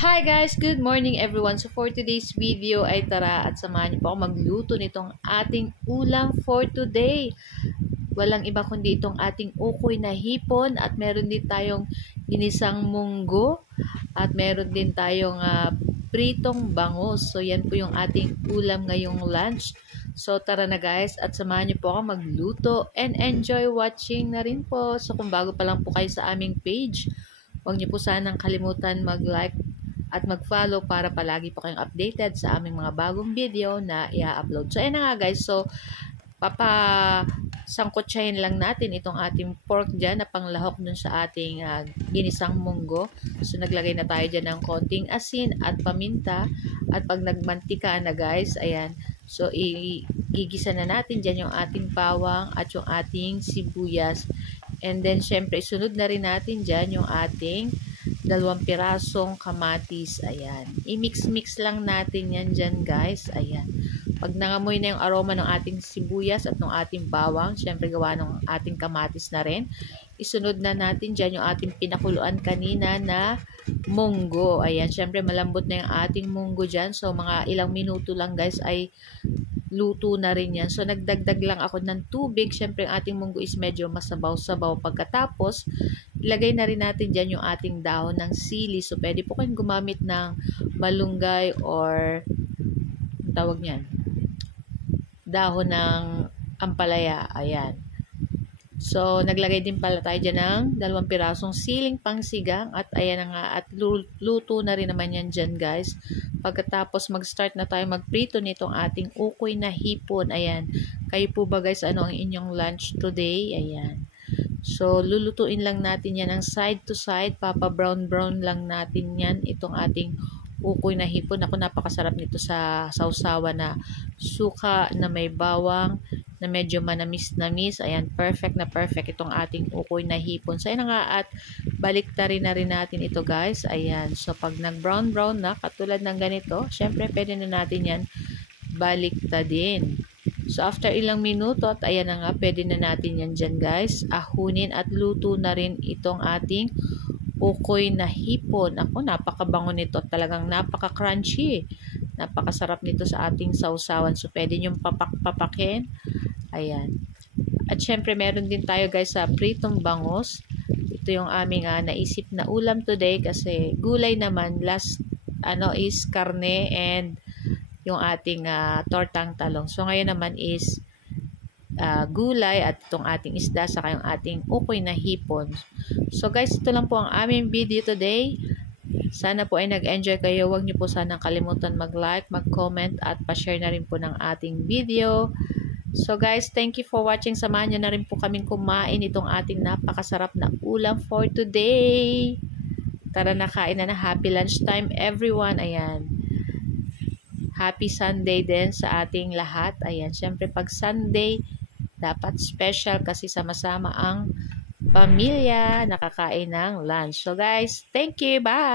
Hi guys! Good morning everyone! So for today's video ay tara at samahan niyo po ako magluto nitong ating ulam for today. Walang iba kundi itong ating ukoy na hipon at meron din tayong ginisang munggo at meron din tayong pritong bangus. So yan po yung ating ulam ngayong lunch. So tara na guys at samahan niyo po ako magluto and enjoy watching na rin po. So kung bago pa lang po kayo sa aming page, huwag niyo po sanang kalimutan mag-like at mag-follow para palagi po kayong updated sa aming mga bagong video na i-upload. So ayan na nga guys, so papasangkotsahin lang natin itong ating pork dyan na panglahok dun sa ating ginisang munggo. So naglagay na tayo dyan ng konting asin at paminta at pag nagmantika na guys, ayan, so igigisa na natin dyan yung ating bawang at yung ating sibuyas. And then syempre isunod na rin natin dyan yung ating 2 pirasong kamatis. Ayan. I-mix-mix lang natin yan dyan guys. Ayan. Pag nangamoy na yung aroma ng ating sibuyas at ng ating bawang, syempre gawa ng ating kamatis na rin, isunod na natin dyan yung ating pinakuluan kanina na munggo. Ayan. Syempre malambot na yung ating munggo dyan. So mga ilang minuto lang guys ay luto na rin yan. So nagdagdag lang ako ng tubig. Syempre ang ating munggo is medyo masabaw-sabaw. Pagkatapos, ilagay na rin natin dyan yung ating dahon ng sili. So pwede po kayong gumamit ng malunggay or tawag niyan, dahon ng ampalaya. Ayan. So naglagay din pala tayo dyan ng 2 pirasong siling pangsigang at ayan na nga at luto na rin naman yan dyan guys. Pagkatapos mag-start na tayo magprito nitong ating ukoy na hipon. Ayan. Kayo po ba guys, ano ang inyong lunch today? Ayan. So lulutuin lang natin yan ng side to side. Papa brown lang natin yan itong ating ukoy na hipon. Ako napakasarap nito sa sausawa na suka na may bawang na medyo manamis-namis. Ayan, perfect na perfect itong ating ukoy na hipon. So ayan nga at baliktarin na rin natin ito guys. Ayan, so pag nag-brown na katulad ng ganito, syempre pwede na natin yan baliktadin. So after ilang minuto at ayan na nga, pwede na natin yan dyan guys ahunin at luto na rin itong ating ukoy na hipon. Ako, napakabango nito. Talagang napaka-crunchy. Napakasarap nito sa ating sausawan. So, pwede nyong papakin. Ayan. At syempre, meron din tayo guys sa pritong bangus. Ito yung aming naisip na ulam today kasi gulay naman. Last, is karne and yung ating tortang talong. So, ngayon naman is gulay at itong ating isda saka yung ating ukoy na hipon. So guys, ito lang po ang aming video today. Sana po ay nag-enjoy kayo. Huwag niyo po sanang kalimutan mag-like, mag-comment at pa-share na rin po ng ating video. So guys, thank you for watching. Samahan niyo na rin po kaming kumain itong ating napakasarap na ulam for today. Tara na, kain na. Happy lunchtime everyone. Ayan. Happy Sunday din sa ating lahat. Ayan, syempre pag Sunday, dapat special kasi sama-sama ang pamilya nakakain ng lunch. So guys, thank you. Bye!